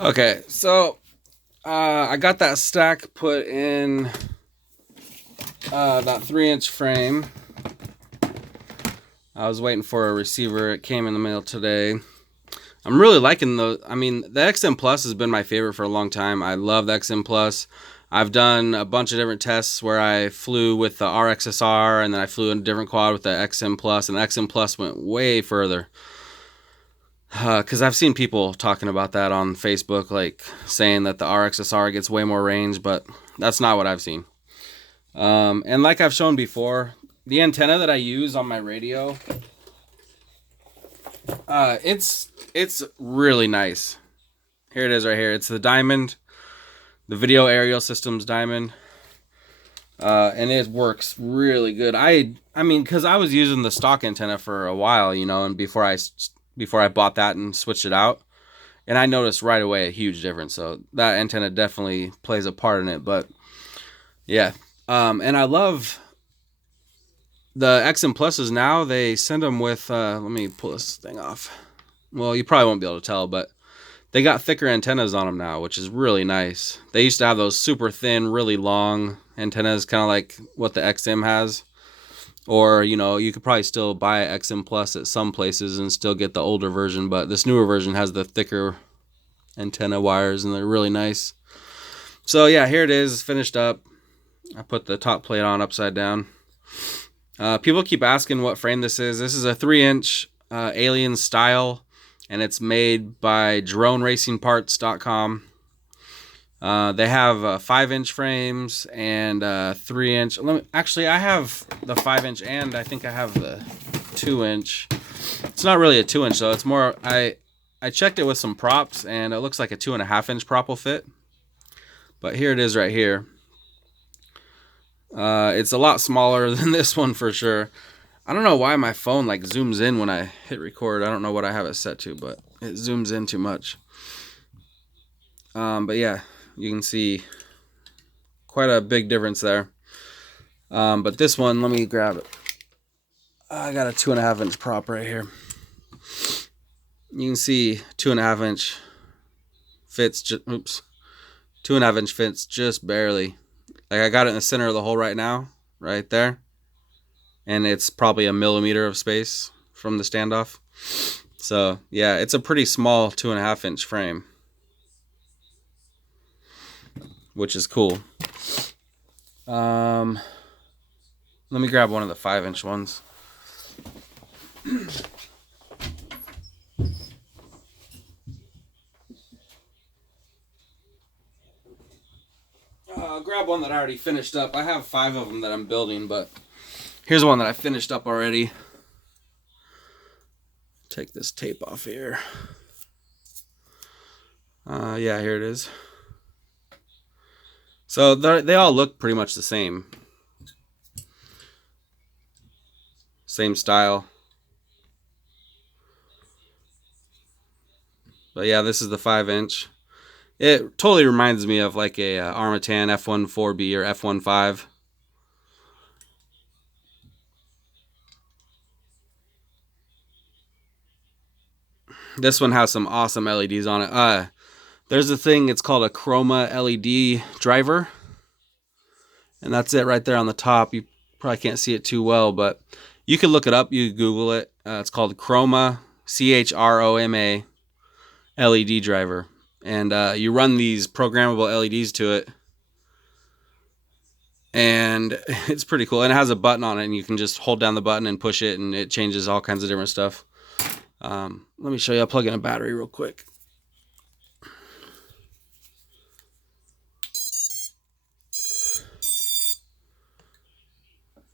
Okay, so I got that stack put in that 3-inch frame. I was waiting for a receiver. It came in the mail today. I'm really liking the XM Plus has been my favorite for a long time. I love the XM Plus. I've done a bunch of different tests where I flew with the RXSR and then I flew in a different quad with the XM Plus, and the XM Plus went way further. Because I've seen people talking about that on Facebook, like saying that the RXSR gets way more range, but that's not what I've seen. And like I've shown before, the antenna that I use on my radio, it's really nice. Here it is right here. It's the Diamond, the Video Aerial Systems Diamond, and it works really good. I mean, because I was using the stock antenna for a while, and before I bought that and switched it out, and I noticed right away a huge difference. So that antenna definitely plays a part in it. But yeah, and I love the XM Pluses now. They send them with. Let me pull this thing off. Well, you probably won't be able to tell, but they got thicker antennas on them now, which is really nice. They used to have those super thin, really long antennas, kind of like what the XM has. Or, you could probably still buy XM Plus at some places and still get the older version, but this newer version has the thicker antenna wires and they're really nice. So yeah, here it is, finished up. I put the top plate on upside down. People keep asking what frame this is. This is a 3-inch Alien style, and it's made by DroneRacingParts.com. They have 5-inch frames and 3-inch. I have the 5-inch and I think I have the 2-inch. It's not really a 2-inch though. It's more. I checked it with some props and it looks like a 2.5-inch prop will fit. But here it is right here. It's a lot smaller than this one for sure. I don't know why my phone like zooms in when I hit record. I don't know what I have it set to, but it zooms in too much. But yeah, you can see quite a big difference there. But this one, let me grab it. I got a 2.5-inch prop right here. You can see 2.5-inch fits. 2.5-inch fits just barely. Like I got it in the center of the hole right now, right there, and it's probably a millimeter of space from the standoff. So yeah, it's a pretty small 2.5-inch frame, which is cool. Let me grab one of the 5-inch ones. I'll grab one that I already finished up. I have 5 of them that I'm building, but here's one that I finished up already. Take this tape off here. Yeah, here it is. So they all look pretty much the same. Same style. But yeah, this is the 5-inch. It totally reminds me of like a Armatan F14B or F15. This one has some awesome LEDs on it. There's a thing, it's called a Chroma LED driver. And that's it right there on the top. You probably can't see it too well, but you can look it up. You Google it. It's called Chroma, CHROMA LED driver. And you run these programmable LEDs to it. And it's pretty cool. And it has a button on it, and you can just hold down the button and push it, and it changes all kinds of different stuff. Let me show you. I'll plug in a battery real quick.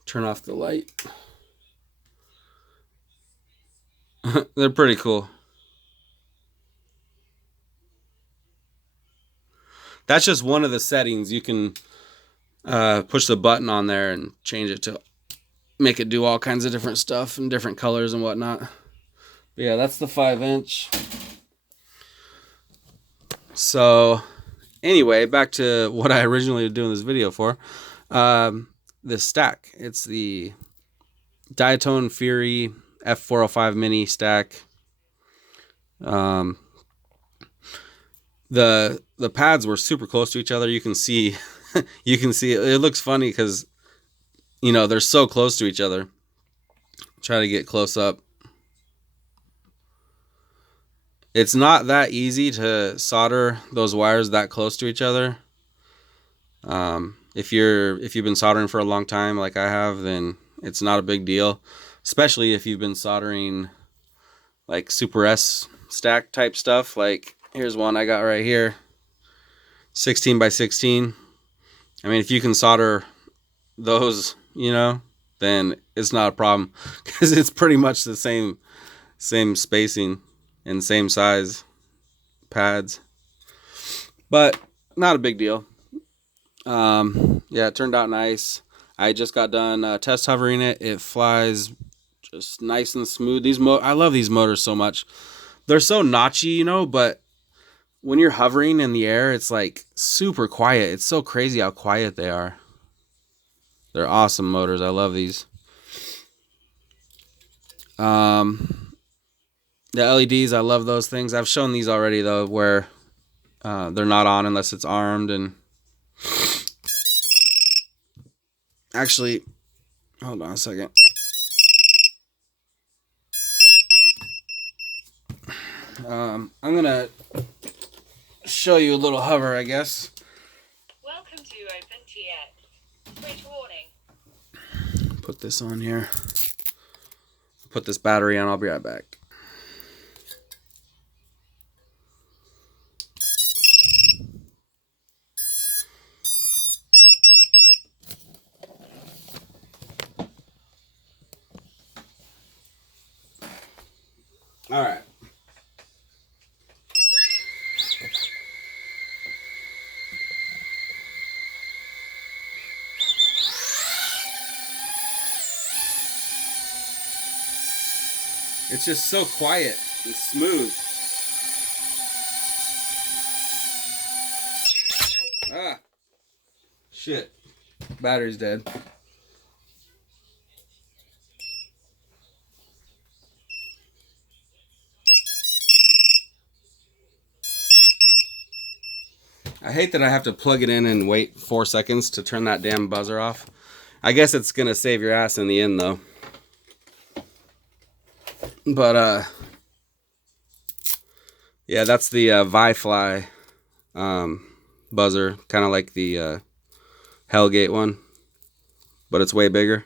Turn off the light. They're pretty cool. That's just one of the settings. You can push the button on there and change it to make it do all kinds of different stuff and different colors and whatnot. But yeah, that's the 5-inch. So anyway, back to what I originally was doing this video for. This stack. It's the Diatone Fury F405 mini stack. The pads were super close to each other. You can see you can see it looks funny because they're so close to each other. Try to get close up. It's not that easy to solder those wires that close to each other. If you've been soldering for a long time like I have, then it's not a big deal. Especially if you've been soldering like Super S stack type stuff. Like here's one I got right here, 16 by 16. I mean, if you can solder those, then it's not a problem because it's pretty much the same spacing and same size pads, but not a big deal. Yeah, it turned out nice. I just got done test hovering it. It flies just nice and smooth. I love these motors so much. They're so notchy, but when you're hovering in the air, it's like super quiet. It's so crazy how quiet they are. They're awesome motors. I love these. The LEDs, I love those things. I've shown these already though, where they're not on unless it's armed. And actually, hold on a second. I'm gonna show you a little hover, I guess. Welcome to OpenTX. Switch warning. Put this on here. Put this battery on. I'll be right back. All right. It's just so quiet and smooth. Ah, shit. Battery's dead. I hate that I have to plug it in and wait 4 seconds to turn that damn buzzer off. I guess it's gonna save your ass in the end though. But yeah, that's the ViFly buzzer, kind of like the Hellgate one, but it's way bigger.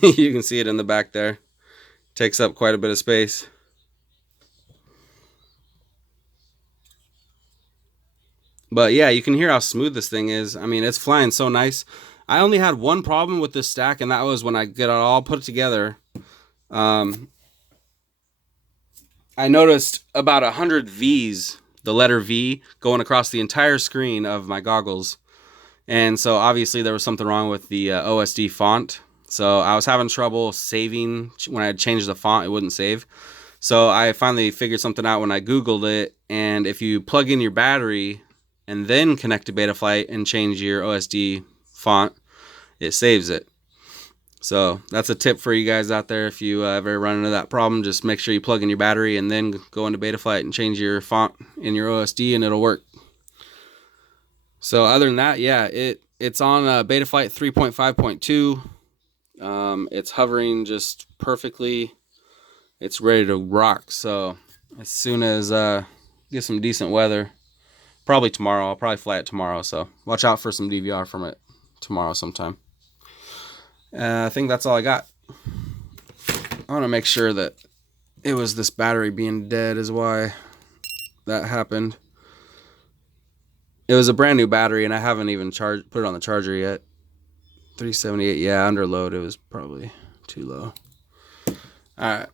You can see it in the back there. Takes up quite a bit of space. But yeah, you can hear how smooth this thing is. I mean, it's flying so nice. I only had one problem with this stack, and that was when I get it all put together. I noticed about 100 V's, the letter V, going across the entire screen of my goggles. And so obviously there was something wrong with the OSD font. So I was having trouble saving. When I had changed the font, it wouldn't save. So I finally figured something out when I Googled it. And if you plug in your battery and then connect to Betaflight and change your OSD font, it saves it. So that's a tip for you guys out there. If you ever run into that problem, just make sure you plug in your battery and then go into Betaflight and change your font in your OSD and it'll work. So other than that, yeah, it's on Betaflight 3.5.2. It's hovering just perfectly. It's ready to rock. So as soon as get some decent weather, probably tomorrow. I'll probably fly it tomorrow. So watch out for some DVR from it tomorrow sometime. I think that's all I got. I want to make sure that it was this battery being dead is why that happened. It was a brand new battery and I haven't even put it on the charger yet. 378, yeah, under load. It was probably too low. All right.